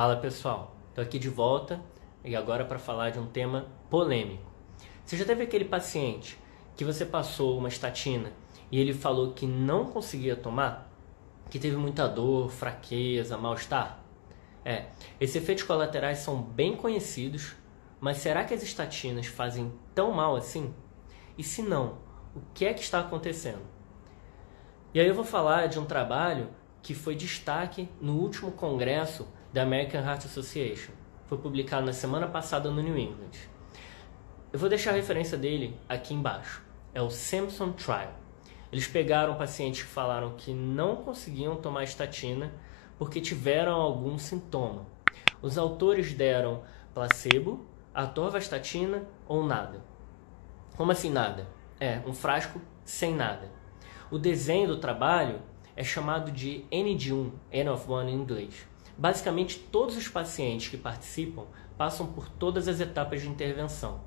Fala pessoal, estou aqui de volta e agora para falar de um tema polêmico. Você já teve aquele paciente que você passou uma estatina e ele falou que não conseguia tomar? Que teve muita dor, fraqueza, mal-estar? Esses efeitos colaterais são bem conhecidos, mas será que as estatinas fazem tão mal assim? E se não, o que é que está acontecendo? E aí eu vou falar de um trabalho que foi destaque no último congresso da American Heart Association. Foi publicado na semana passada no New England. Eu vou deixar a referência dele aqui embaixo. É o Samson Trial. Eles pegaram pacientes que falaram que não conseguiam tomar estatina porque tiveram algum sintoma. Os autores deram placebo, atorvastatina ou nada. Como assim nada? Um frasco sem nada. O desenho do trabalho é chamado de N de 1, N of 1 em inglês. Basicamente, todos os pacientes que participam passam por todas as etapas de intervenção.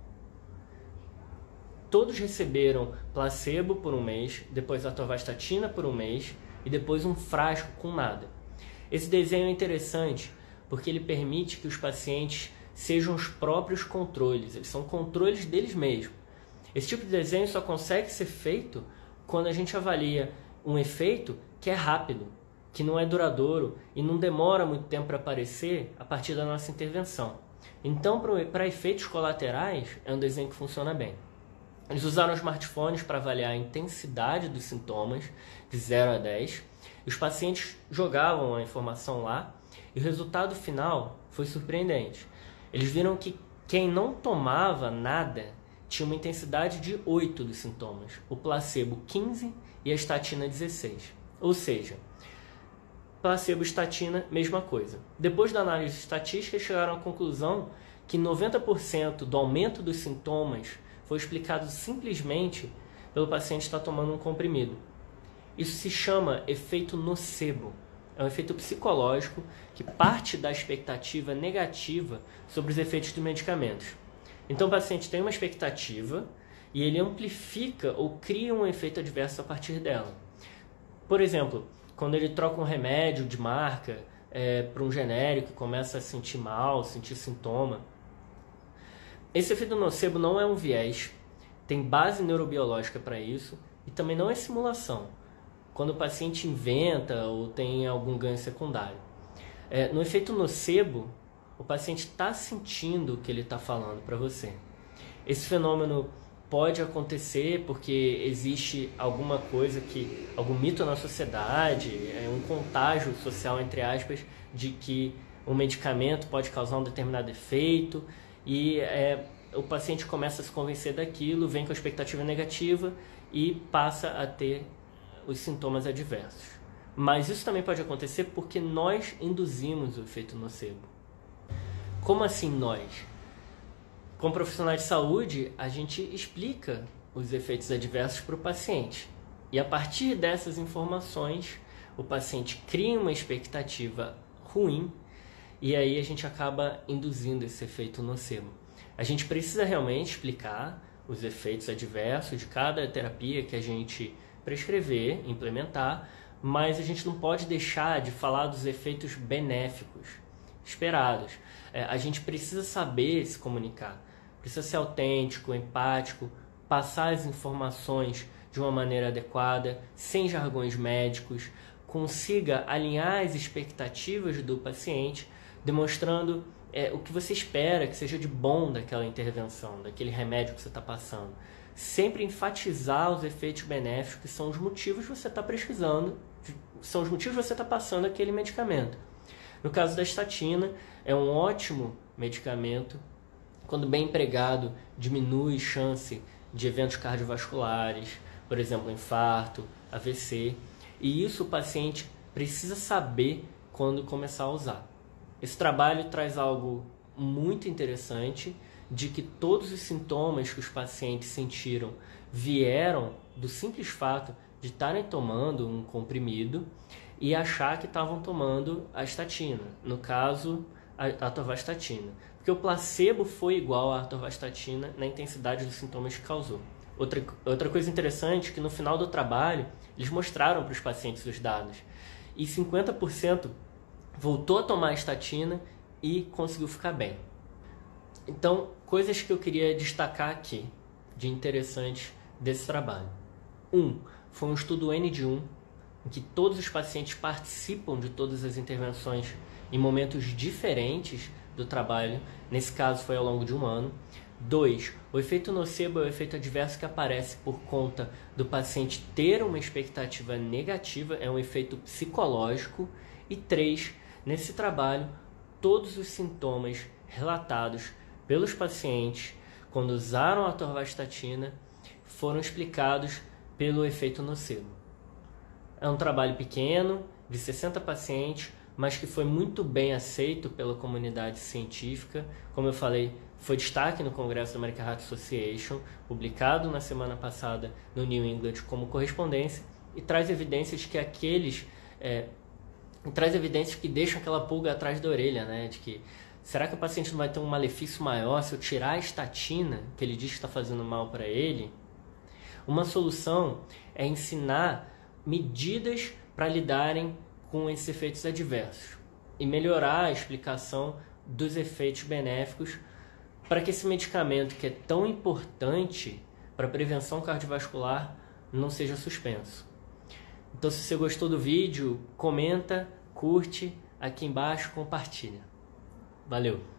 Todos receberam placebo por um mês, depois atorvastatina por um mês e depois um frasco com nada. Esse desenho é interessante porque ele permite que os pacientes sejam os próprios controles, eles são controles deles mesmos. Esse tipo de desenho só consegue ser feito quando a gente avalia um efeito que é rápido, que não é duradouro e não demora muito tempo para aparecer a partir da nossa intervenção. Então, para efeitos colaterais, é um desenho que funciona bem. Eles usaram smartphones para avaliar a intensidade dos sintomas de 0 a 10. Os pacientes jogavam a informação lá e o resultado final foi surpreendente. Eles viram que quem não tomava nada tinha uma intensidade de 8 dos sintomas, o placebo 15 e a estatina 16. Ou seja, placebo e estatina, mesma coisa. Depois da análise estatística, chegaram à conclusão que 90% do aumento dos sintomas foi explicado simplesmente pelo paciente estar tomando um comprimido. Isso se chama efeito nocebo. É um efeito psicológico que parte da expectativa negativa sobre os efeitos dos medicamentos. Então o paciente tem uma expectativa e ele amplifica ou cria um efeito adverso a partir dela. Por exemplo, quando ele troca um remédio de marca para um genérico e começa a sentir mal, sentir sintoma. Esse efeito nocebo não é um viés, tem base neurobiológica para isso e também não é simulação, quando o paciente inventa ou tem algum ganho secundário. No efeito nocebo, o paciente está sentindo o que ele está falando para você. Esse fenômeno pode acontecer porque existe alguma coisa algum mito na sociedade, um contágio social, entre aspas, de que um medicamento pode causar um determinado efeito e o paciente começa a se convencer daquilo, vem com a expectativa negativa e passa a ter os sintomas adversos. Mas isso também pode acontecer porque nós induzimos o efeito nocebo. Como assim nós? Como profissionais de saúde, a gente explica os efeitos adversos para o paciente. E a partir dessas informações, o paciente cria uma expectativa ruim e aí a gente acaba induzindo esse efeito nocebo. A gente precisa realmente explicar os efeitos adversos de cada terapia que a gente prescrever, implementar, mas a gente não pode deixar de falar dos efeitos benéficos esperados. A gente precisa saber se comunicar, precisa ser autêntico, empático, passar as informações de uma maneira adequada, sem jargões médicos, consiga alinhar as expectativas do paciente, demonstrando o que você espera que seja de bom daquela intervenção, daquele remédio que você está passando. Sempre enfatizar os efeitos benéficos, que são os motivos que você está pesquisando, são os motivos que você está passando aquele medicamento. No caso da estatina, é um ótimo medicamento. Quando bem empregado, diminui chance de eventos cardiovasculares, por exemplo, infarto, AVC. E isso o paciente precisa saber quando começar a usar. Esse trabalho traz algo muito interessante, de que todos os sintomas que os pacientes sentiram vieram do simples fato de estarem tomando um comprimido e achar que estavam tomando a estatina, no caso, a atorvastatina. Porque o placebo foi igual à atorvastatina na intensidade dos sintomas que causou. Outra coisa interessante é que no final do trabalho, eles mostraram para os pacientes os dados. E 50% voltou a tomar a estatina e conseguiu ficar bem. Então, coisas que eu queria destacar aqui de interessante desse trabalho. Foi um estudo N de 1, em que todos os pacientes participam de todas as intervenções em momentos diferentes do trabalho. Nesse caso, foi ao longo de um ano. 2, o efeito nocebo é o efeito adverso que aparece por conta do paciente ter uma expectativa negativa, é um efeito psicológico. E 3, nesse trabalho, todos os sintomas relatados pelos pacientes quando usaram a atorvastatina foram explicados pelo efeito nocebo. É um trabalho pequeno, de 60 pacientes, mas que foi muito bem aceito pela comunidade científica. Como eu falei, foi destaque no Congresso da American Heart Association, publicado na semana passada no New England como correspondência, e traz evidências que traz evidências que deixam aquela pulga atrás da orelha, né? De que será que o paciente não vai ter um malefício maior se eu tirar a estatina, que ele diz que está fazendo mal para ele? Uma solução é ensinar medidas para lidarem com esses efeitos adversos e melhorar a explicação dos efeitos benéficos para que esse medicamento, que é tão importante para a prevenção cardiovascular, não seja suspenso. Então, se você gostou do vídeo, comenta, curte aqui embaixo, compartilha. Valeu!